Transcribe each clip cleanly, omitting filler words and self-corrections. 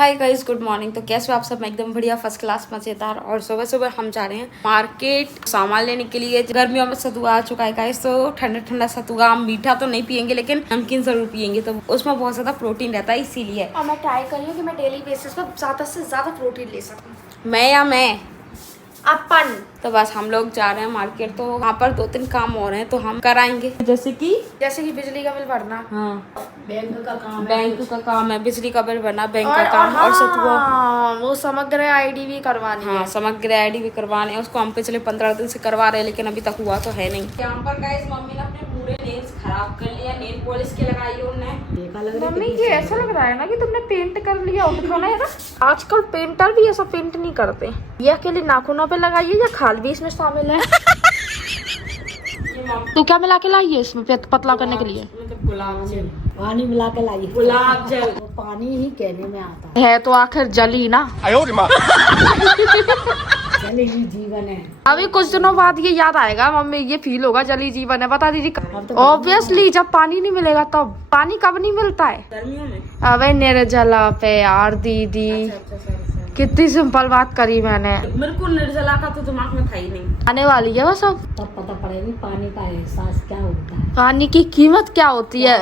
Hi guys, good morning. तो कैसे हो आप सब? मैं एकदम बढ़िया, फर्स्ट क्लास, मजेदार। और सुबह सुबह हम जा रहे हैं मार्केट सामान लेने के लिए। गर्मियों में सतुआ आ चुका है गाइस, तो ठंडा ठंडा सतुआ। हम मीठा तो नहीं पियेंगे लेकिन नमकीन जरूर पियेंगे, तो उसमें बहुत ज्यादा प्रोटीन रहता है, इसीलिए। और मैं ट्राई कर रही हूँ कि मैं डेली बेसिस पर ज्यादा से ज्यादा प्रोटीन ले सकूँ। मैं अपन तो बस हम लोग जा रहे हैं मार्केट। तो वहाँ पर 2-3 काम हो रहे हैं, तो हम कराएंगे। जैसे कि बिजली का बिल भरना, हाँ, बैंक का काम है, बिजली का बिल भरना, बैंक का काम और सतुआ। वो समग्र आईडी भी करवानी है। हाँ, समग्र आईडी भी करवाने हैं। उसको हम पिछले 15 दिन से करवा रहे हैं, लेकिन अभी तक हुआ तो है नहीं। यहाँ पर गाइस मम्मी ने अपने पूरे नेल्स खराब कर लिया। नेल पॉलिश के लगाई उन्होंने। मम्मी ये ऐसा लग रहा है ना कि तुमने पेंट कर लिया। उठाना है ना, आजकल पेंटर भी ऐसा पेंट नहीं करते। ये अकेले नाखूनों पे लगाइए या खाल भी इसमें शामिल है? तो क्या मिला के लाई है इसमें पतला करने के लिए? मतलब गुलाब जल, पानी मिला के लाई। गुलाब जल पानी ही कहने में आता है तो आखिर जली ना। जल ही जीवन है। अभी कुछ दिनों बाद ये याद आएगा मम्मी, ये फील होगा जली जीवन है। बता दीजिए, ऑब्वियसली जब पानी नहीं मिलेगा तब। पानी कब नहीं मिलता है? गर्मियों में। अबे निर्जला पे यार दीदी, कितनी सिंपल बात करी मैंने। मेरे को निर्जला का तो दिमाग में था ही नहीं। आने वाली है बस। अब तब पता पड़ेगा पानी का एहसास क्या होता है, पानी की कीमत क्या होती है।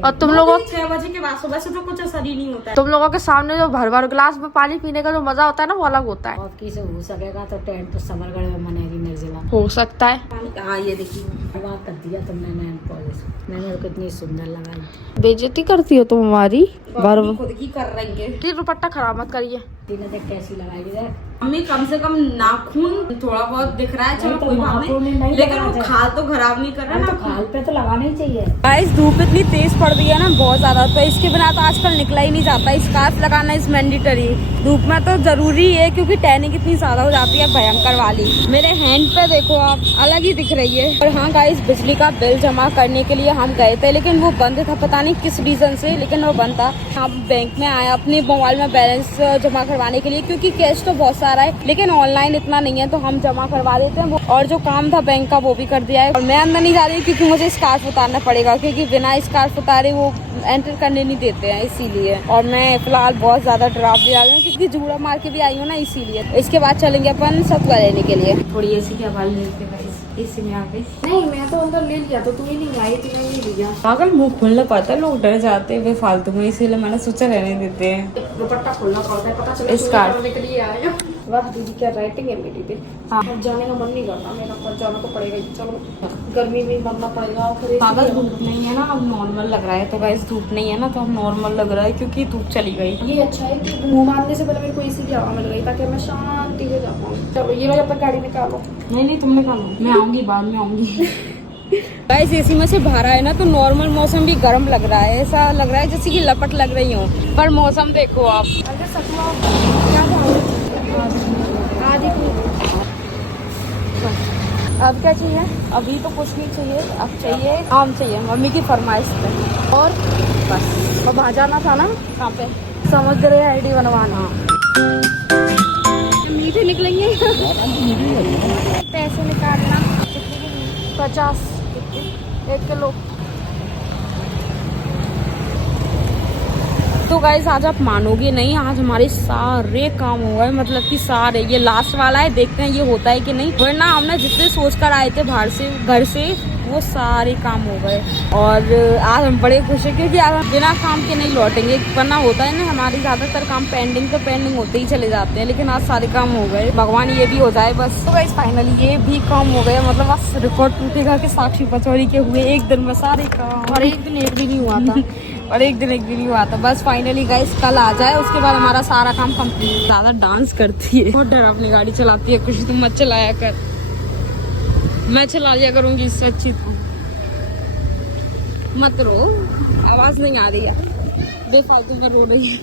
और तुम लोगों 6 बजे के बाद सुबह से तो कुछ असर ही नहीं होता है। तुम लोगों के सामने जो भर भर गिलास में पानी पीने का जो मजा होता है ना, वो अलग होता है। और किसे हो सकेगा तो टेंट तो समरगढ़ में मनेगी निर्जला। हो सकता है। हाँ, ये देखिए, वाह कर दिया तुमने नैन पॉलिश। मैंने कितनी सुंदर लगाई। बेइज्जती करती हो तुम हमारी। खुद की कर रही है। दुपट्टा खराब मत करिए। तीन देख कैसी लगाई है। मम्मी कम से कम नाखून थोड़ा बहुत दिख रहा है, चलो कोई बात नहीं, लेकिन वो खाल तो खराब नहीं कर रहा ना। खाल पे तो लगाना ही चाहिए। गाइस धूप इतनी तेज पड़ रही है ना, बहुत ज्यादा, तो इसके बिना तो आजकल निकला ही नहीं जाता। स्कार्फ लगाना इज मैंडेटरी। धूप में तो जरूरी है, क्योंकि टैनिंग इतनी ज्यादा हो जाती है, भयंकर वाली। मेरे हैंड पे देखो आप, अलग ही दिख रही है। और हाँ गाइस, बिजली का बिल जमा करने के लिए हम गए थे, लेकिन वो बंद था, पता नहीं किस रीजन से, लेकिन वो बंद था। हम बैंक में आए अपने मोबाइल में बैलेंस जमा करवाने के लिए, क्योंकि कैश तो बहुत सारा है लेकिन ऑनलाइन इतना नहीं है, तो हम जमा करवा देते हैं। और जो काम था बैंक का वो भी कर दिया है। और मैं अंदर नहीं जा रही क्योंकि मुझे स्कार्फ उतारना पड़ेगा, क्योंकि बिना स्कार्फ उतारे वो एंटर करने नहीं देते हैं, इसीलिए। और मैं फिलहाल बहुत ज्यादा ड्राप भी आ रही हूँ, क्योंकि जूड़ा मार के भी आई हूँ ना, इसीलिए। इसके बाद चलेंगे अपन सतुआ लेने के लिए। थोड़ी ऐसी क्या बाल लेते इसी में आ गई। नहीं, मैं तो अंदर ले लिया, तो तू ही नहीं आई, तूने नहीं लिया। पागल, मुंह खोलना पड़ता है, लोग डर जाते हैं फालतू में, इसीलिए मैंने सोचा रहने देते हैं। दुपट्टा खोलना पड़ता है, पता चला स्कार्फ करने के लिए आए। वाह दीदी, क्या राइटिंग है मेरी भी। हाँ। अब जाने का मन नहीं करता मेरा, पर जाना तो पड़ेगा ही। चलो, गर्मी में मरना पड़ेगा। फिर पागल, धूप नहीं है ना, अब नॉर्मल लग रहा है। तो गाइस धूप नहीं है ना, तो अब नॉर्मल लग रहा है, क्योंकि धूप चली गई। ये अच्छा है कि मुंह मारने से पहले मेरे को इसी की हवा मिल गई, ताकि मैं शांति से जा पाऊँ। चलो, ये लोग अपनी गाड़ी निकालो। नहीं, तुमने कहा मैं आऊंगी, बाद में आऊंगी। गाइस एसी में से बाहर आए ना, तो नॉर्मल मौसम भी गर्म लग रहा है। ऐसा लग रहा है जैसे कि लपट लग रही हो, पर मौसम देखो आप। अगर सतुआ क्या आधी अब क्या चाहिए? अभी तो कुछ नहीं चाहिए, अब चाहिए आम, चाहिए मम्मी की फरमाइश पे। और बस। अब आ जाना था ना। कहाँ पे? समझ रहे आईडी बनवाना। मीठे निकलेंगे। पैसे निकालना। 50 1 किलो। तो गाइस आज आप मानोगे नहीं, आज हमारे सारे काम हो गए, मतलब कि सारे। ये लास्ट वाला है, देखते हैं ये होता है कि नहीं। वरना हमने जितने सोच कर आए थे बाहर से, घर से, वो सारे काम हो गए। और आज हम बड़े खुश हैं, क्योंकि आज हम बिना काम के नहीं लौटेंगे। वरना होता है ना, हमारे ज्यादातर काम पेंडिंग तो पेंडिंग होते ही चले जाते हैं, लेकिन आज सारे काम हो गए। भगवान ये भी हो जाए बस। तो गाइस फाइनली ये भी काम हो गया, मतलब आज रिकॉर्ड टूटेगा कि साक्षी पचौरी के हुए एक दिन में सारे काम। और एक दिन एक भी नहीं हुआ था। और एक दिन एक भी नहीं हुआ था। बस फाइनली गाइस कल आ जाए, उसके बाद हमारा सारा काम कंप्लीट। ज्यादा डांस करती है, बहुत डरावनी गाड़ी चलाती है। कुछ तुम मत चलाया कर, मैं चला लिया करूंगी इससे अच्छी। तो मत रो, आवाज नहीं आ रही है, बेफालतू में रो रही है।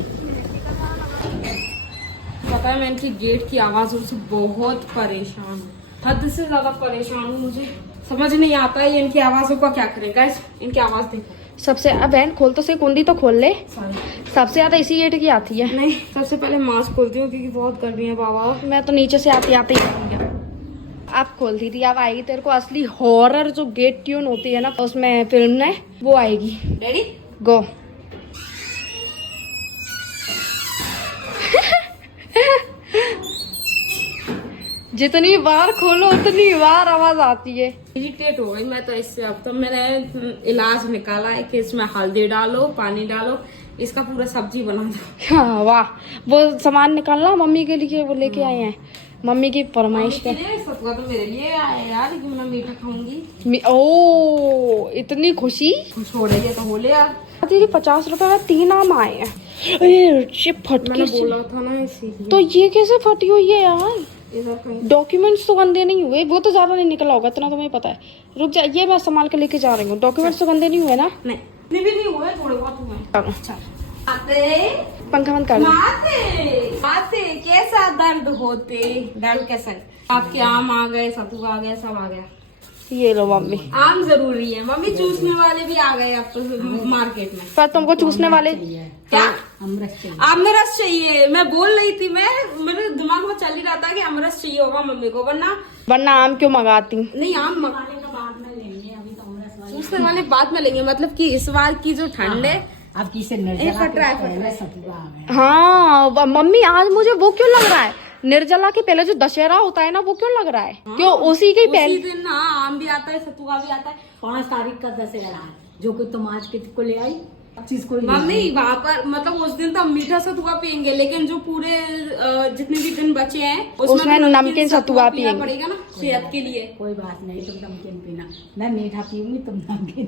पता है मैं इनकी गेट की आवाजों से बहुत परेशान हूँ, हद से ज्यादा परेशान हूँ। मुझे समझ नहीं आता है इनकी आवाजों का क्या करें। गाइस इनकी आवाज देखो। सबसे बहन खोल तो से, कुंडी तो खोल ले। सॉरी, सबसे ज्यादा इसी गेट की आती है। नहीं, सबसे पहले मास्क खोलती हूँ, क्योंकि बहुत गर्मी है बाबा। मैं तो नीचे से आते आते ही करूँगी। आप खोलती थी, अब आएगी तेरे को असली हॉरर जो गेट ट्यून होती है ना, उसमें फिल्म में, वो आएगी। रेडी गो। जितनी बार खोलो उतनी बार आवाज आती है। इरिटेट हो गई मैं तो इससे। अब तो मैंने इलाज निकाला है कि इसमें हल्दी डालो, पानी डालो, इसका पूरा सब्जी बना दो। हाँ वाह, वो सामान निकालना मम्मी के लिए, वो लेके आए हैं मम्मी की फरमाइश पे। सतुआ तो मेरे लिए आया यार कि मैं मीठा खाऊंगी। ओ इतनी खुशी, खुश हो रही है तो हो ले यार। दीदी 50 रुपए में 3 आम आए हैं। फटके से बोला था ना इसीलिए। तो ये कैसे फटी हुई है यार? डॉक्यूमेंट्स तो गंदे नहीं हुए, वो तो ज्यादा नहीं निकला होगा, इतना तो मुझे पता है। रुक जा, ये मैं संभाल के लेके जा रही हूँ। डॉक्यूमेंट्स तो गंदे नहीं हुए ना? नहीं भी नहीं हुए, थोड़े बहुत हुए। अच्छा पंखा बंद कर दो। माते कैसा दर्द होते, दर्द कैसा है? आपके आम आ गए, सतुआ आ गया, सब आ गया। ये लो मम्मी, आम जरूरी है मम्मी। चूसने वाले भी आ गए अब तो मार्केट में। पर तुमको चूसने वाले क्या? अमरस चाहिए। मैं बोल रही थी, मेरे दिमाग में चल ही रहा था कि अमरस चाहिए होगा मम्मी को, वरना आम क्यों मंगाती? नहीं, आम मंगाने का बाद में लेंगे, अभी तो अमरस चूसने वाले बाद में लेंगे। मतलब कि इस बार की जो ठंड है अब किसे फट रहा है। हाँ मम्मी, आज मुझे वो क्यों लग रहा है, निर्जला के पहले जो दशहरा होता है ना, वो क्यों लग रहा है? हाँ, क्यों उसी के पहले दिन आम भी आता है, सतुआ भी आता है। 5 तारीख का दशहरा है, जो कि तुम आज को ले आई 25 को। मम्मी वहाँ पर मतलब उस दिन तो मीठा सतुआ पियेंगे, लेकिन जो पूरे जितने भी दिन बचे हैं उसमें नमकीन सतुआ पियेंगे पड़ेगा ना सेहत के लिए। कोई बात नहीं, तुम नमकीन पीना, मैं मीठा पीऊंगी, तुम नमकीन।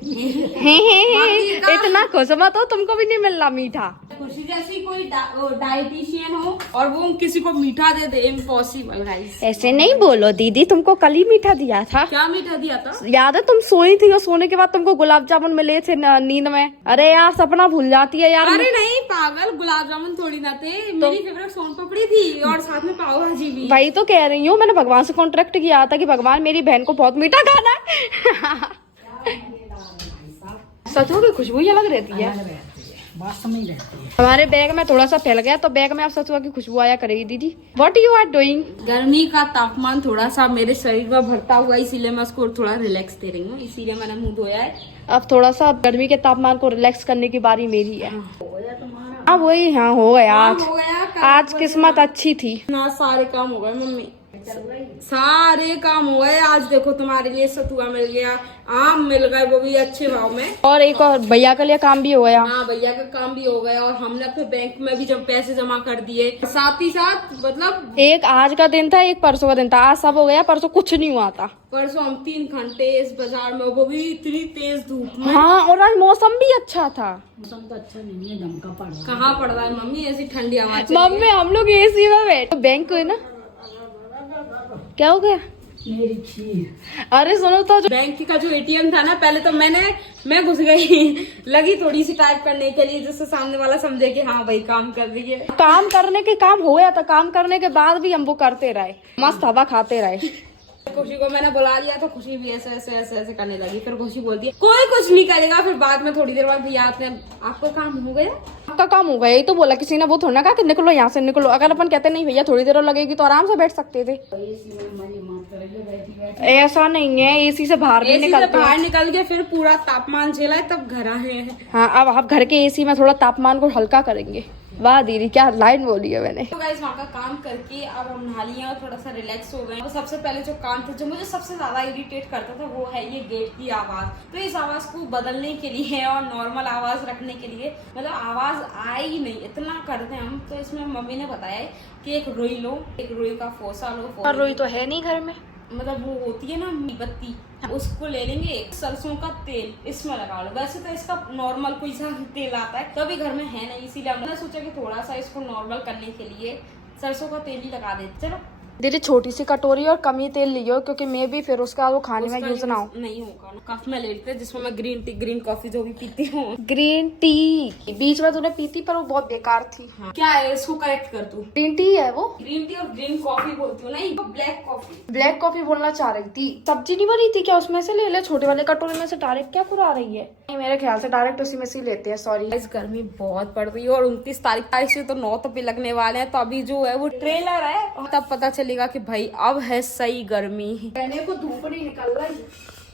इतना खुश मत हो, तुमको भी नहीं मिल रहा मीठा। खुशी जैसी कोई डाइटिशियन हो और वो किसी को मीठा दे दे, इम्पॉसिबल गाइस। ऐसे नहीं बोलो दीदी, तुमको कल ही मीठा दिया था। क्या मीठा दिया था? याद है तुम सोई थी और सोने के बाद तुमको गुलाब जामुन मिले थे नींद में। अरे यार सपना भूल जाती है यार। अरे नहीं पागल, गुलाब जामुन थोड़ी ना थे, मेरी फेवरेट सोन पापड़ी थी और साथ में पाव भाजी भी। वही तो कह रही हूँ, मैंने भगवान से कॉन्ट्रैक्ट किया था कि भगवान मेरी बहन को बहुत मीठा खाना है। सचों की खुशबू ही अलग रहती है, हमारे बैग में थोड़ा सा फैल गया तो बैग में आप सचुआ की खुशबू आया करेगी दीदी। What you are doing? गर्मी का तापमान थोड़ा सा मेरे शरीर में भरता हुआ, इसीलिए मैं उसको थोड़ा रिलैक्स दे रही हूँ, इसीलिए मैंने मुंह धोया है। अब थोड़ा सा गर्मी के तापमान को रिलैक्स करने की बारी मेरी है। हाँ वही, हाँ हो गया आज किस्मत अच्छी थी ना, सारे काम हो गए मम्मी, सारे काम हो गए। आज देखो तुम्हारे लिए सतुआ मिल गया, आम मिल गए, वो भी अच्छे भाव में, और एक और भैया के लिए काम भी हो गया। हाँ भैया का काम भी हो गया, और हमने अपने बैंक में भी जब पैसे जमा कर दिए, साथ ही साथ मतलब एक आज का दिन था, एक परसों का दिन था। आज सब हो गया, परसों कुछ नहीं हुआ था। परसों हम 3 घंटे इस बाजार में, वो भी इतनी तेज धूप में। हाँ, और आज मौसम भी अच्छा था। मौसम तो अच्छा नहीं है, दमका पड़ रहा है। कहाँ पड़ रहा है मम्मी, ऐसी ठंडी हवा। मम्मी हम लोग एसी में बैठे, बैंक है ना। क्या हो गया? मेरी खीर। अरे सुनो तो, जो बैंक का जो एटीएम था ना, पहले तो मैं घुस गई लगी थोड़ी सी टाइप करने के लिए, जिससे सामने वाला समझे कि हाँ भाई काम कर रही है। काम करने के काम हो गया था, काम करने के बाद भी हम वो करते रहे, मस्त हवा खाते रहे। खुशी को मैंने बुला लिया तो खुशी भी ऐसे ऐसे ऐसे ऐसे करने लगी। फिर खुशी बोलती है कोई कुछ नहीं करेगा। फिर बाद में थोड़ी देर बाद भैया आते हैं, आपका काम हो गया? आपका काम हो गया, यही तो बोला किसी ने, वो थोड़ा ना कहा कि निकलो यहाँ से निकलो। अगर अपन कहते नहीं भैया थोड़ी देर लगेगी तो आराम से बैठ सकते थे। ऐसा नहीं है, एसी से बाहर भी निकलते, बाहर निकल के फिर पूरा तापमान झेला है तब घर आए हैं। हाँ, अब आप घर के एसी में थोड़ा तापमान को हल्का करेंगे। वाह दीदी क्या लाइन बोली है मैंने। तो गाइस वहाँ का काम करके अब हम नहा लिए और थोड़ा सा रिलैक्स हो गए। तो सबसे पहले जो काम था, जो मुझे सबसे ज्यादा इरिटेट करता था, वो है ये गेट की आवाज। तो इस आवाज को बदलने के लिए और नॉर्मल आवाज रखने के लिए, मतलब आवाज आए ही नहीं इतना करते हैं हम। तो इसमें मम्मी ने बताया कि एक रुई लो, एक रुई का फोसा लो। रुई तो है नहीं घर में, मतलब वो होती है ना बत्ती, उसको ले लेंगे। सरसों का तेल इसमें लगा लो। वैसे तो इसका नॉर्मल कोई सा तेल आता है, तो अभी घर में है नहीं, इसीलिए हमने सोचा कि थोड़ा सा इसको नॉर्मल करने के लिए सरसों का तेल ही लगा देते। चलो दीदी छोटी सी कटोरी और कम ही तेल लियो, क्योंकि मैं भी फिर उसका वो खाने में यूज ना हो। नहीं होगा ना, कप में लेते हैं जिसमें मैं ग्रीन टी, ग्रीन कॉफी जो भी पीती हूँ। ग्रीन टी बीच में तूने पी थी पर वो बहुत बेकार थी। हाँ। क्या है इसको करेक्ट कर तू? ग्रीन टी है वो, ग्रीन टी और ग्रीन कॉफी बोलती हूँ ना, ब्लैक कॉफी। ब्लैक कॉफी बोलना चाह रही थी। सब्जी नहीं बनी थी क्या? उसमें से ले ले, छोटे वाले कटोरे में से डायरेक्ट क्या खुरा रही है? मेरे ख्याल से डायरेक्ट उसी में से लेते हैं। सॉरी, इस गर्मी बहुत पड़ रही है और 29 तारीख से तो 9 पे लगने वाले हैं। तो अभी जो है वो ट्रेलर है, तब पता चलेगा कि भाई अब है सही गर्मी। कहने को धूप नहीं निकल रही,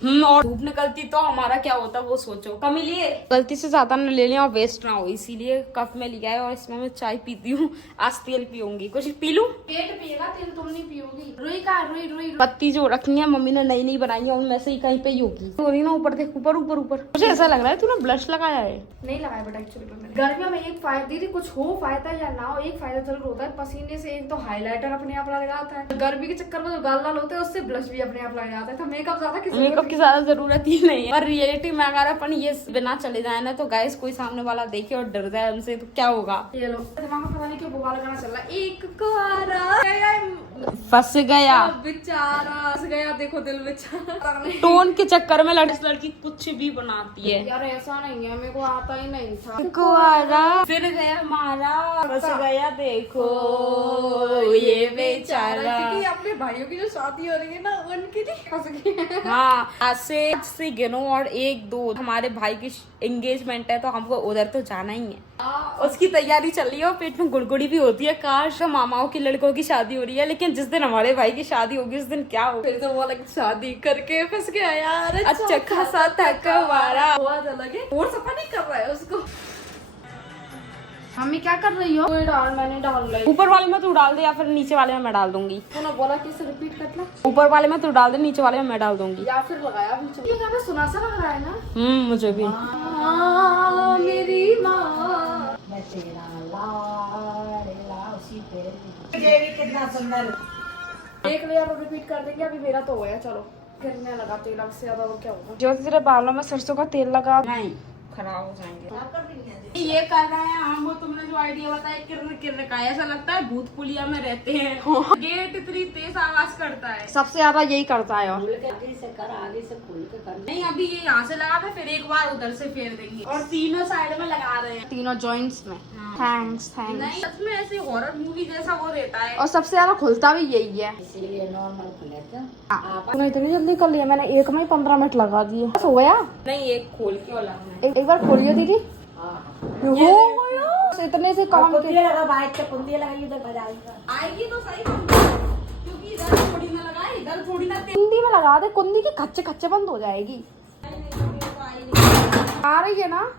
और धूप निकलती तो हमारा क्या होता वो सोचो। कमी लिए गलती से ज्यादा न ले लिया और वेस्ट ना हो, इसीलिए कप में लिया है और इसमें मैं चाय पीती हूँ। आज तेल पीऊंगी, कुछ पी लूं। पेट पिएगा तेल, तुम नहीं पियोगी। रुई का रुई रुई पत्ती जो रखी है मम्मी ने नई नई बनाई है, उनमें से ही कहीं पे ही होगी। हो रही ना ऊपर देख, ऊपर ऊपर ऊपर। मुझे ऐसा लग रहा है तूने ब्लश लगाया है। नहीं लगाया बेटा एक्चुअली मैंने। गर्मियों में एक फायदा दीदी, कुछ हो फायदा या ना हो, एक फायदा जरूर होता है पसीने से। एक तो हाइलाइटर अपने आप लग जाता है, गर्मी के चक्कर में जो गाल लाल होते हैं उससे ब्लश भी अपने आप लग जाता है। तो मेकअप ज्यादा जरूरत ही नहीं है। पर रियलिटी में अगर अपन ये बिना चले जाए ना तो गाइस कोई सामने वाला देखे और डर जाए हमसे तो क्या होगा। ये लो दिमाग में पता नहीं क्यों बुआ लगाना चल रहा है। एक कुआरा फंस गया बेचारा, फंस गया। देखो दिल बेचारा टोन के चक्कर में लड़की कुछ भी बनाती है। यार ऐसा नहीं है, मेरे को आता ही नहीं था। कुआरा फिर गया हमारा, फंस गया देखो ये बेचारा। क्योंकि अपने भाइयों की जो शादी हो रही है ना उनकी नहीं फंस गई। हाँ आज से गिनो और 1-2 हमारे भाई की एंगेजमेंट है तो हमको उधर तो जाना ही है। उसकी तैयारी चल रही है और पेट में गुड़गुड़ी भी होती है। काश मामाओं की लड़कों की शादी हो रही है, लेकिन जिस दिन हमारे भाई की शादी होगी उस दिन क्या होगा। फिर तो वो लग शादी करके फंस गया यार। अच्छा खासा थकवारा बहुत अलग है और सफा नहीं कर रहा है उसको। मम्मी क्या कर रही हो? कोई डाल, मैंने डाल ली। ऊपर वाले में तू डाल दे या फिर नीचे वाले में मैं डाल दूंगी। उन्होंने बोला कि इसे रिपीट करना। ऊपर वाले में तू डाल दे, नीचे वाले में मैं डाल दूंगी। या फिर लगाया भी। ये गाना सुना सा लग रहा है ना। मुझे भी। मेरी माँ ये भी कितना सुंदर। एक लेयर और रिपीट कर देंगे। अभी मेरा तो हो गया, चलो गिरने लगा तेल। अब से ज्यादा और क्या होगा। जो तेरे बालों में सरसों का तेल लगा नहीं खराब हो जाएंगे। ये कर रहे हैं हम, वो तुमने जो आइडिया बताया किरण किरण का, ऐसा लगता है भूत पुलिया में रहते हैं। गेट इतनी तेज आवाज करता है, सबसे ज्यादा यही करता है। और आगे से कर, आगे से खोल के कर। नहीं अभी ये यहाँ से लगा था, फिर एक बार उधर से फेर देंगे और तीनों साइड में लगा रहे हैं, तीनों जॉइंट्स में। Thanks thanks. नहीं सच में ऐसे हॉरर मूवी जैसा वो रहता है और सबसे ज्यादा खुलता भी यही है, इसीलिए नॉर्मल खुले थे। तूने इतनी जल्दी कर लिया? मैंने एक में ही 15 मिनट लगा दिए। बस हो गया। नहीं एक खोल के और लगाना है। एक बार खोलिए दीदी। हो गया इतने से काम के। लगा बाइक पे कुंदी लगाई, उधर बजाएगा। आएगी तो सही क्योंकि इधर थोड़ी ना लगाए, इधर थोड़ी ना कुंदी में लगा दे, कुंदी की खच्चे खच्चे बंद हो जाएगी। आ रही है ना?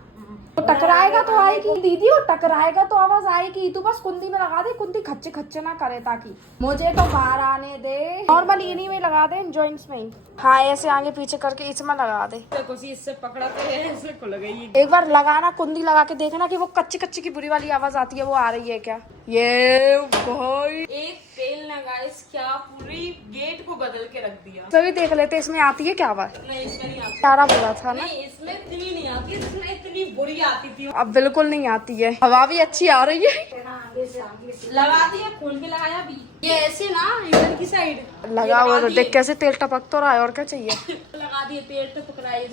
तो टकराएगा तो आएगी दीदी, और टकराएगा तो आवाज आएगी। तू बस कुंदी में लगा दे, कुंदी खच्चे खच्चे ना करे, ताकि मुझे तो बाहर आने दे। नॉर्मल इन्हीं में लगा दे, जॉइंट्स में ही। हाँ ऐसे आगे पीछे करके इसमें लगा दे। इससे पकड़ा तो है, ऐसे को लगाइए। एक बार लगाना, कुंदी लगा के देखना कि वो कच्ची कच्ची की बुरी वाली आवाज आती है, वो आ रही है क्या। ये भाई एक तेल ना गाइस, क्या पूरी गेट को बदल के रख दिया। सभी देख लेते इसमें आती है क्या आवाज। नहीं इसमें नहीं आती। सारा बुरा था ना। नहीं इसमें इतनी नहीं आती, इसमें इतनी बुरी आती थी। अब बिल्कुल नहीं आती है, हवा भी अच्छी आ रही है। लगा दिया, खोल के लगाया भी। ये ऐसे ना इधर की साइड लगा हुआ तो देख कैसे तेल टपक तो रहा है, और क्या चाहिए। लगा दिए, तेल तो पकड़ाई।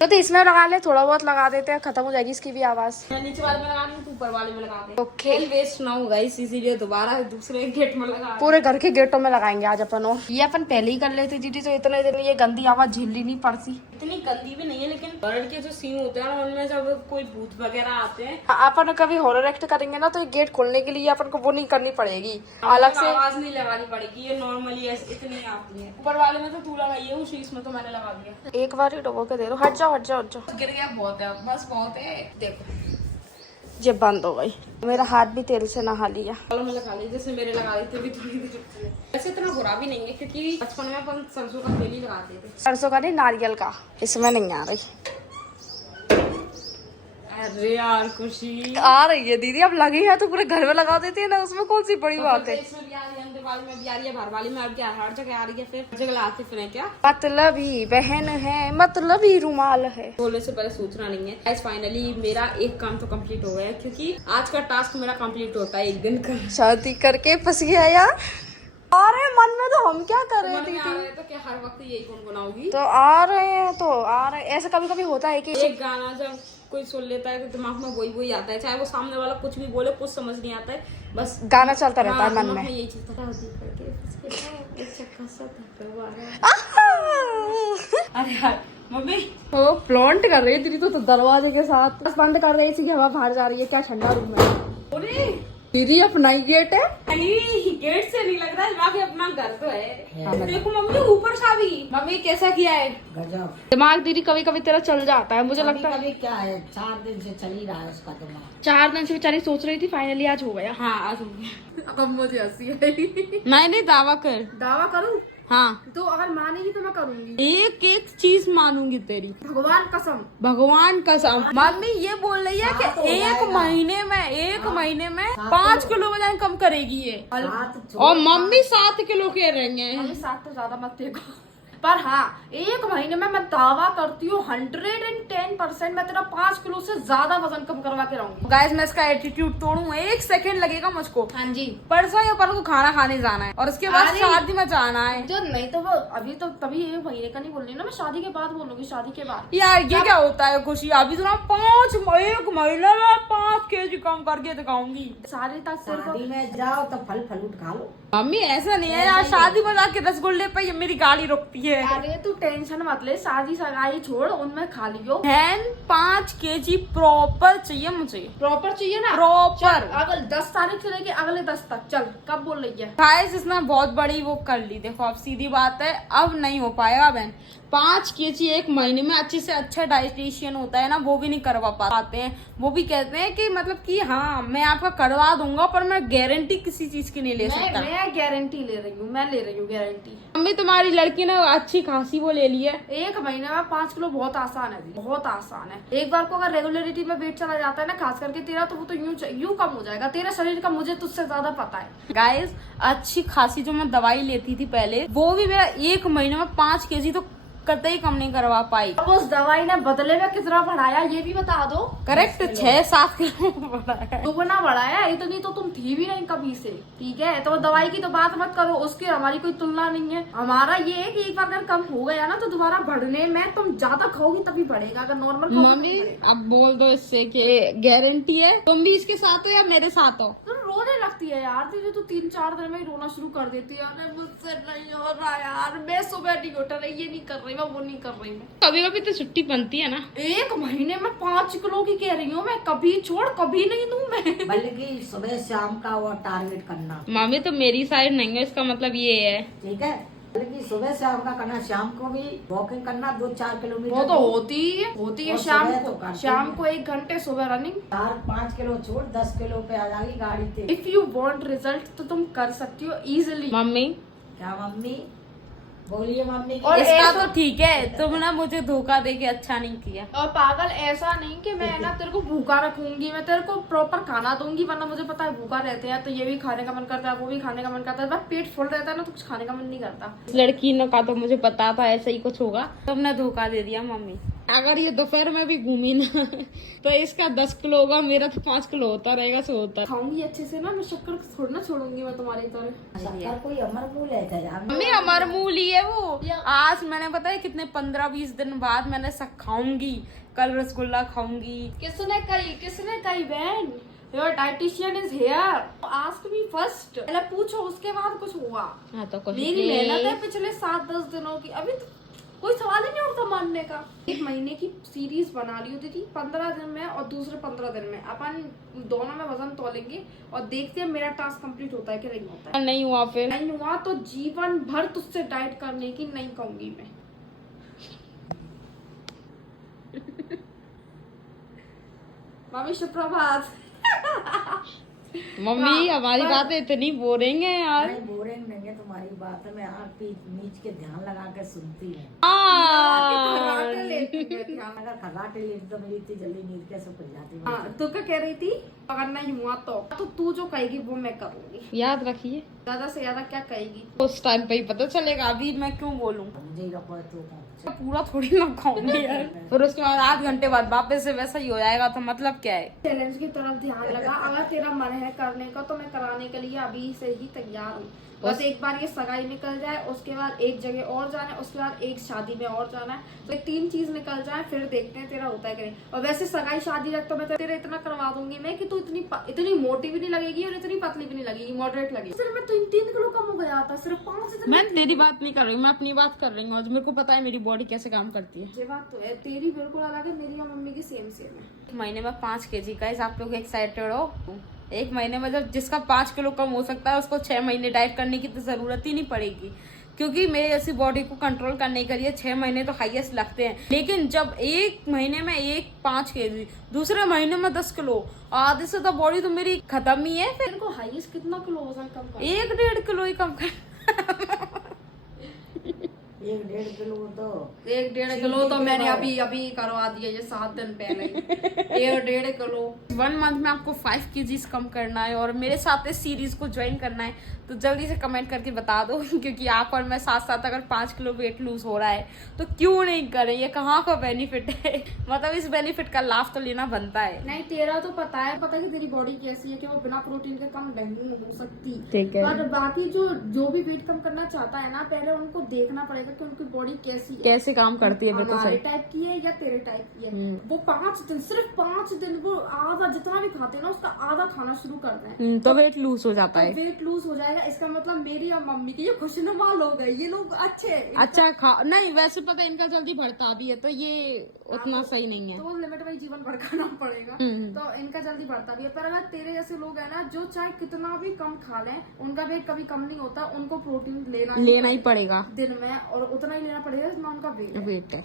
तो इसमें लगा ले, थोड़ा बहुत लगा देते हैं, खत्म हो जाएगी इसकी भी आवाज। नीचे वाले में लगा रही हूँ, ऊपर वाले में लगा दे। ओके वेस्ट ना होगा इसीलिए दोबारा दूसरे गेट में लगा। पूरे घर के गेटों में लगाएंगे आज अपन। और ये अपन पहले ही कर लेते दीदी, तो इतने दिन ये गंदी आवाज झेलनी नहीं पड़ती। इतनी गंदी भी नहीं है, लेकिन हॉरर के जो सीन होते हैं ना उनमें जब कोई भूत वगैरह आते हैं, अपन कभी हॉरर एक्ट करेंगे ना तो ये गेट खोलने के लिए अपन को वो नहीं करनी पड़ेगी, अलग से आवाज नहीं लगानी पड़ेगी। ये नॉर्मली इतनी आती है। ऊपर वाले में तो तू लगाई है, उस इसमें तो मैंने लगा दिया। एक बार ही डुबो के दे दो। हट जाओ हट जाओ हट जाओ। गिर गया, बहुत है बस, बहुत है। देखो ये बंद हो गई। मेरा हाथ भी तेल से नहा लिया। बालों में लगा ली, जैसे मेरे लगा देते भी थोड़ी देर। वैसे इतना बुरा भी नहीं है, क्योंकि बचपन में अपन सरसों का तेल ही लगाते थे। सरसों का नहीं, नारियल का। इसमें नहीं आ रही। अरे यार खुशी आ रही है दीदी, अब लगी है तो पूरे घर में लगा देती है ना, उसमें कौन सी बड़ी बात है। इसमें भी आ रही है, अंदर वाली में भी आ रही है, बाहर वाली में भी हर जगह आ रही है। फिर हर जगह लाते फिर क्या मतलब ही बहन है, मतलब ही रुमाल है। बोलने से पहले सोचना नहीं है। गाइस फाइनली मेरा एक काम तो कंप्लीट हो गया है, क्योंकि आज का टास्क मेरा कंप्लीट होता है एक दिन का। शादी करके फंस गया यार। अरे मन में तो हम क्या कर रहे थे, तो क्या हर वक्त यही गुनगुनाऊंगी। तो आ रहे हैं तो आ रहे। ऐसा कभी कभी होता है कि एक गाना जब कोई सुन लेता है तो दिमाग में वही आता है, चाहे वो सामने वाला कुछ भी बोले, कुछ समझ नहीं आता है, बस गाना चलता रहता है मन में। यही चलता अरे यार मम्मी वो प्लांट कर रही है दीदी तो दरवाजे के साथ बस बंद कर रही थी कि हवा बाहर जा रही है। क्या ठंडा रूम है। अरे दीदी अपना ही गेट है। नहीं गेट से नहीं लग रहा है, बाकी अपना घर तो है। देखो मम्मी ऊपर चाबी। मम्मी कैसा किया है? गजब। दिमाग दीदी कभी कभी तेरा चल जाता है, मुझे लगता है। कभी क्या है, 4 दिन से चल ही रहा है उसका दिमाग। 4 दिन से बेचारी सोच रही थी, फाइनली आज हो गया। हाँ आज हो गया। अब मुझे हंसी आई। नहीं दावा कर। दावा करूं? हाँ तो अगर मानेगी तो मैं करूंगी। एक एक चीज मानूंगी तेरी, भगवान कसम। भगवान कसम। मम्मी ये बोल रही है कि एक महीने में 5 किलो वजन कम करेगी ये। और मम्मी 7 किलो के रहेंगे। मम्मी 7 तो ज्यादा मत देखो, पर हाँ 1 महीने में मैं दावा करती हूँ 110% मैं तेरा 5 किलो से ज्यादा वजन कम करवा के रहूंगी। गाइस मैं इसका एटीट्यूड तोड़ूं, 1 सेकंड लगेगा मुझको। हाँ जी। परसों या अपन को खाना खाने जाना है और उसके बाद अरे! शादी में जाना है। जो नहीं तो वो अभी तो तभी 1 महीने का नहीं बोल रही ना, मैं शादी के बाद बोलूंगी, शादी के बाद। यार ये क्या होता है खुशी, अभी तो ना 1 महीने में 5 kg कम करके दिखाऊंगी। सारे तक सिर्फ शादी में जाओ तो फल फ्रूट खा लो। मम्मी ऐसा नहीं है यार, शादी में जाके रसगुल्ले पे ये मेरी गाड़ी रुकती है। अरे तू टेंशन मत ले, शादी सगाई छोड़, उनमें खा लियो। 5 kg प्रॉपर चाहिए मुझे। प्रॉपर चाहिए ना? प्रॉपर। अगले 10 तारीख से लेके अगले 10 तक। चल कब बोल रही है? गाइस इसने बहुत बड़ी वो कर ली, देखो अब सीधी बात है, अब नहीं हो पाएगा बहन। 5 kg 1 महीने में अच्छे से अच्छा डाइटिशियन होता है ना, वो भी नहीं करवा पाते हैं। वो भी कहते हैं कि मतलब कि हाँ मैं आपका करवा दूंगा, पर मैं गारंटी किसी चीज की नहीं ले सकता। मैं गारंटी ले रही हूँ, मैं ले रही हूँ गारंटी। मम्मी तुम्हारी लड़की ने अच्छी खासी वो ले ली है। 1 महीने में 5 किलो बहुत आसान है, बहुत आसान है। एक बार को अगर रेगुलरिटी में वेट चला जाता है ना, खास करके तेरा, तो वो तो यूं कम हो जाएगा। तेरा शरीर का मुझे तुझसे ज्यादा पता है। गाइस अच्छी खासी जो मैं दवाई लेती थी पहले, वो भी मेरा 1 महीने में 5 kg तो कतई कम नहीं करवा पाई। अब उस दवाई ने बदले में कितना बढ़ाया ये भी बता दो। करेक्ट 6-7 किलो बढ़ाया। दुगना बढ़ाया, इतनी तो तुम थी भी नहीं कभी से, ठीक है? तो दवाई की तो बात मत करो, उसकी हमारी कोई तुलना नहीं है। हमारा ये है कि एक बार अगर कम हो गया ना, तो दोबारा बढ़ने में तुम ज्यादा खाओगी तभी बढ़ेगा, अगर नॉर्मल मम्मी अब बोल दो इससे कि गारंटी है। तुम भी इसके साथ हो या मेरे साथ हो? तो रोने लगती है यार, तुझे तो 3-4 दिन में ही रोना शुरू कर देती है। अरे मुझसे नहीं हो रहा यार, मैं सुबह नहीं उठ रही, ये नहीं कर रही, मैं वो नहीं कर रही। मैं कभी कभी तो छुट्टी बनती है ना। 1 महीने में 5 किलो की कह रही हूँ मैं, कभी छोड़ कभी नहीं दूं मैं। बल्कि सुबह शाम का वो टारगेट करना। मम्मी तो मेरी साइड नहीं है, इसका मतलब ये है। ठीक है, बल्कि सुबह शाम का करना, शाम को भी वॉकिंग करना 2-4 किलोमीटर। वो तो होती है और शाम सुबह को। तो करते शाम हैं। को 1 घंटे सुबह रनिंग। 4-5 किलो छोड़ 10 किलो पे आ जाएगी गाड़ी से। इफ यू वांट रिजल्ट तो तुम कर सकती हो इजीली। मम्मी क्या मम्मी बोलिए मम्मी। और इसका ऐसा- तो ठीक है, तुमने मुझे धोखा दे के अच्छा नहीं किया। और पागल ऐसा नहीं कि मैं ना तेरे को भूखा रखूंगी, मैं तेरे को प्रॉपर खाना दूंगी, वरना मुझे पता है भूखा रहते हैं तो ये भी खाने का मन करता है, वो भी खाने का मन करता है। बस पेट फुल रहता है ना, तो कुछ खाने का मन नहीं करता। इस लड़की ने का तो मुझे पता था ऐसा ही कुछ होगा, तुमने धोखा दे दिया मम्मी। अगर ये दोपहर में भी घूमी ना तो इसका 10 किलो होगा, मेरा तो 5 किलो होता रहेगा, सो होता। खाऊंगी अच्छे से ना, मैं शक्कर थोड़ी ना छोड़ूंगी मैं तुम्हारी तरह। शक्कर कोई अमर मूल है यार। मम्मी अमर मूल ही है वो। आज मैंने पता है कितने 15-20 दिन बाद मैंने सब खाऊंगी, कल रसगुल्ला खाऊंगी। किसने कही बहन? Your dietitian is here, ask me first. पहले पूछो, उसके बाद कुछ होगा। हाँ तो कुछ मेरी मेहनत है पिछले 7-10 दिनों की, अभी तो कोई सवाल ही नहीं उठता मानने का। 1 महीने की सीरीज बना ली होती थी, 15 दिन में और दूसरे 15 दिन में अपन दोनों में वजन तोलेंगे और देखते हैं मेरा टास्क कंप्लीट होता है कि नहीं होता है। नहीं हुआ, फिर नहीं हुआ तो जीवन भर तुझसे डाइट करने की नहीं कहूंगी मैं। मम्मी सुप्रभात। मम्मी हमारी बातें इतनी बोरिंग है यार। नहीं बोरिंग नहीं है तुम्हारी बात है, मैं आँख पीछ नीच के ध्यान लगा के सुनती हूँ। खर्राटे लेती है ध्यान। अगर खर्राटे लेती तो मेरी इतनी जल्दी नींद कैसे खुल जाती। हाँ, तू क्या कह रही थी? अगर नहीं हुआ तो तू जो कहेगी वो मैं करूंगी। याद रखिए ज्यादा से ज्यादा क्या कहेगी उस टाइम पे ही पता चलेगा, अभी मैं क्यों बोलूं। मुझे ही रखो है तो कौन। पूरा थोड़ी ना खाऊंगी यार। फिर उसके बाद 8 घंटे बाद वापस से वैसा ही हो जाएगा, तो मतलब क्या है। चैलेंज की तरफ ध्यान लगा, अगर तेरा मन है करने का तो मैं कराने के लिए अभी से ही तैयार हूँ। बस एक बार ये सगाई निकल जाए, उसके बाद एक जगह और जाना है, उसके बाद एक शादी में और जाना है, तो ये 3 चीज निकल जाए, फिर देखते हैं तेरा होता है कि नहीं। और वैसे सगाई शादी रख तो मैं तेरा इतना करवा दूंगी मैं कि तू इतनी मोटी भी नहीं लगेगी और इतनी पतली भी नहीं लगेगी, मॉडरेट लगेगी। सिर्फ मैं 3 किलो कम हो गया था, सिर्फ 5 दिन। मैं तेरी बात नहीं कर रही हूँ, मैं अपनी बात कर रही हूँ। और मेरे को पता है मेरी बॉडी कैसे काम करती है। ये बात तो है, तेरी बिल्कुल अलग है, मेरी और मम्मी की सेम है। 1 महीने में 5 kg। गाइस आप लोग एक्साइटेड हो? 1 महीने में जब जिसका 5 किलो कम हो सकता है उसको 6 महीने डाइट करने की तो जरूरत ही नहीं पड़ेगी, क्योंकि मेरे जैसी बॉडी को कंट्रोल करने के लिए 6 महीने तो हाईएस्ट लगते हैं। लेकिन जब 1 महीने में 5 kg, दूसरे महीने में 10 किलो, आधे से तो बॉडी तो मेरी खत्म ही है। फिर इनको हाईएस्ट कितना किलो वजन कम कर? 1-1.5 किलो ही कम कर। 1-1.5 किलो तो 1-1.5 किलो तो मैंने अभी करवा दिया, ये 7 दिन पहले। 1-1.5 किलो 1 मंथ में आपको 5 kg कम करना है और मेरे साथ इस सीरीज को ज्वाइन करना है, तो जल्दी से कमेंट करके बता दो, क्योंकि आप और मैं साथ साथ अगर 5 किलो वेट लूज हो रहा है तो क्यों नहीं करें। ये कहाँ का बेनिफिट है, मतलब इस बेनिफिट का लाभ तो लेना बनता है। नहीं, तेरा तो पता है कि तेरी बॉडी कैसी है कि वो बिना प्रोटीन के कम नहीं हो सकती। ठीक है। पर बाकी जो भी वेट कम करना चाहता है ना, पहले उनको देखना पड़ेगा कि उनकी बॉडी कैसी है, कैसे काम करती है, बिल्कुल हमारे सही। टाइप की है या तेरे टाइप की है। वो 5 दिन, सिर्फ 5 दिन वो आधा जितना भी खाते हैं ना उसका आधा खाना शुरू कर दें तो वेट लूज हो जाता है। वेट लूज हो जाएगा। इसका मतलब मेरी और मम्मी की ये खुशनुमा लोग है, ये लोग अच्छे हैं। अच्छा नहीं, वैसे पता है इनका जल्दी बढ़ता भी है, तो ये उतना सही नहीं है। तो लिमिट में जीवन भर खाना पड़ेगा, तो इनका जल्दी बढ़ता भी है। पर अगर तेरे जैसे लोग है ना, जो चाहे कितना भी कम खा लें, उनका वेट कभी कम नहीं होता, उनको प्रोटीन लेना ही पड़ेगा दिन में, और उतना ही लेना पड़ेगा जितना उनका वेट है।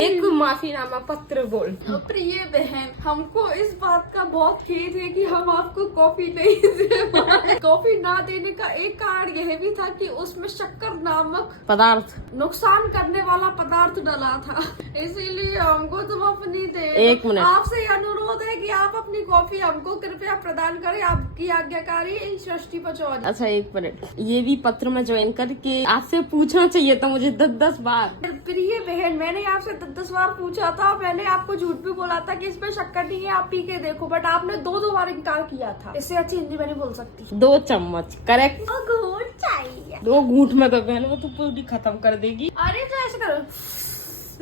एक माफीनामा पत्र बोल। प्रिय बहन, हमको इस बात का बहुत खेद है कि हम आपको कॉफी नहीं दे पाए। कॉफी ना देने का एक कारण यह भी था कि उसमें शक्कर नामक पदार्थ नुकसान करने वाला पदार्थ डला था, इसीलिए हमको तुम अपनी दे। 1 मिनट। आपसे अनुरोध है कि आप अपनी कॉफी हमको कृपया प्रदान करें। आपकी आज्ञाकारी इस सृष्टि पर चौधरी। अच्छा 1 मिनट, ये भी पत्र में ज्वाइन करके आपसे पूछना चाहिए था मुझे 10-10 बार। प्रिय बहन, मैंने आपसे 10 बार पूछा था, मैंने आपको झूठ भी बोला था कि इसमें शक्कर नहीं है, आप पी के देखो, बट आपने 2 बार इनकार किया था। इससे अच्छी हिंदी में नहीं बोल सकती। 2 चम्मच करेक्ट। घूट चाहिए 2 घूंट में तो बहन वो तो पूरी खत्म कर देगी। अरे तो ऐसे करो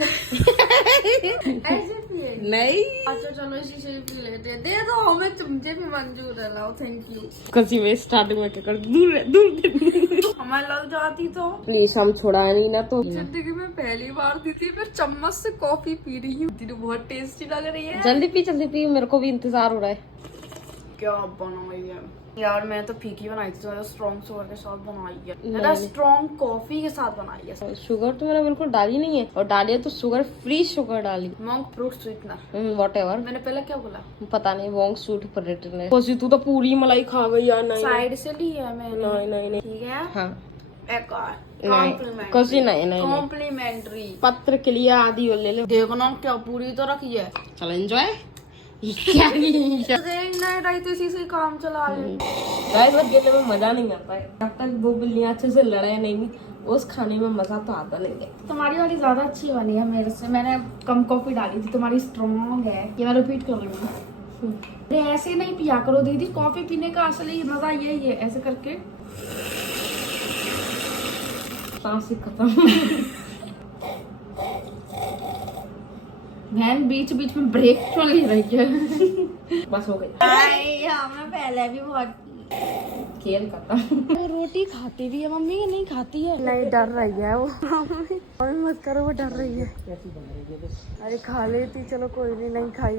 ऐसे पिए। नहीं, अच्छा चलो इसी से पी लेते हैं। दे दो, हमें चमचे भी मंजूर है। लाओ, थैंक यू। कसी में स्टार्टिंग में क्या कर दूर हमें लग जाती तो प्लीज, हम छुड़ाए नहीं ना तो। जिंदगी में पहली बार दी थी, मैं चम्मच से कॉफी पी रही हूँ। बहुत टेस्टी लग रही है। जल्दी पी, मेरे को भी इंतजार हो रहा है। क्या बनाई है यार, मैं तो फीकी बनाई थी, तो स्ट्रॉन्ग शुगर के साथ बनाई है, मैंने स्ट्रॉन्ग कॉफी के साथ बनाई है। शुगर तो मैंने बिल्कुल डाली नहीं है, और डाली है तो शुगर फ्री शुगर डाली। Monk fruit sweetener, whatever. मैंने पहले क्या बोला पता नहीं, वॉन्ग सूट पर रिटर्न है। कोसी तू तो पूरी मलाई खा गई यार। नहीं साइड से ली है मैंने। नहीं ठीक है, हाँ एक और कोसी नहीं कॉम्प्लीमेंट्री। पत्र के लिए आधी और ले ले। देखो ना क्या पूरी तो रखी है। चलो एंजॉय। क्या नहीं रही तो इसी से काम चला ले। गाइस, अकेले में मजा नहीं आता है, जब तक 2 बिल्लियां अच्छे से लड़े नहीं उस खाने में मजा तो आता नहीं है। तुम्हारी वाली ज्यादा अच्छी बनी है मेरे से, मैंने कम कॉफी डाली थी, तुम्हारी स्ट्रॉन्ग है। ये मैं रिपीट कर रही हूँ। अरे ऐसे नहीं पिया करो दीदी, कॉफी पीने का असली मजा यही है, ऐसे करके सांस ही खत्म। बहन बीच बीच में ब्रेक क्यों ले रही है? बस हो गई, हमें पहले भी बहुत खेल खत्म। रोटी खाती भी है मम्मी, नहीं खाती है। नहीं, डर रही है वो। और मत करो, वो डर रही है। कैसी बन रही है? अरे खा लेती, चलो कोई नहीं खाई।